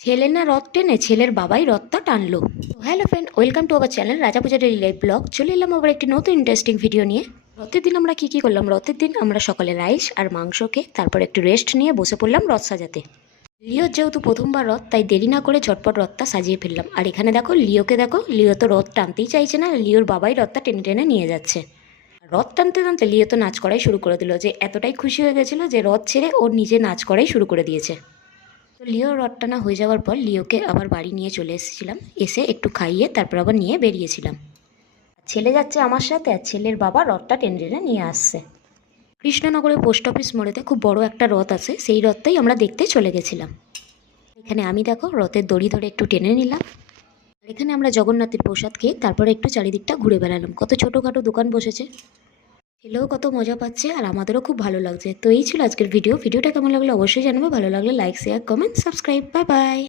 ছেলে না রথ টেনে ছেলের বাবাই রথটা টানলো। Hello friend welcome to our channel Raja Puja daily live blog চলে এলাম আবার একটি নতুন ইন্টারেস্টিং ভিডিও নিয়ে। রথের দিন আমরা কী কী করলাম? রথের দিন আমরা সকালে রাইস আর মাংসকে তারপর একটু রেস্ট নিয়ে বসে পড়লাম রথ সাজাতে। লিওর যেহেতু প্রথমবার রথ, তাই দেরি না করে ঝটপট রথটা সাজিয়ে ফেললাম। আর এখানে দেখো, লিওকে দেখো, লিও তো রথ টানতেই চাইছে না, লিওর বাবাই রথটা টেনে টেনে নিয়ে যাচ্ছে। রথ টানতে টানতে লিও তো নাচ করাই শুরু করে দিল, যে এতটাই খুশি হয়ে গেছিল যে রথ ছেড়ে ওর নিজে নাচ করাই শুরু করে দিয়েছে। তো লিও টানা হয়ে যাওয়ার পর লিওকে আবার বাড়ি নিয়ে চলে এসেছিলাম। এসে একটু খাইয়ে তারপর আবার নিয়ে বেরিয়েছিলাম। ছেলে যাচ্ছে আমার সাথে আর ছেলের বাবা রথটা টেনে টেনে নিয়ে আসছে। কৃষ্ণনগরের পোস্ট অফিস মোড়েতে খুব বড় একটা রথ আছে, সেই রথটাই আমরা দেখতে চলে গেছিলাম। এখানে আমি দেখো রথের দড়ি ধরে একটু টেনে নিলাম। এখানে আমরা জগন্নাথের প্রসাদ খেয়ে তারপরে একটু চারিদিকটা ঘুরে বেড়ালাম। কত ছোটোখাটো দোকান বসেছে। ছেলেও কত মজা পাচ্ছে আর আমাদেরও খুব ভালো লাগছে। তো এই ছিল আজকের ভিডিও ভিডিওটা কেমন লাগল অবশ্যই জানাবে। ভালো লাগলে like share comment subscribe bye bye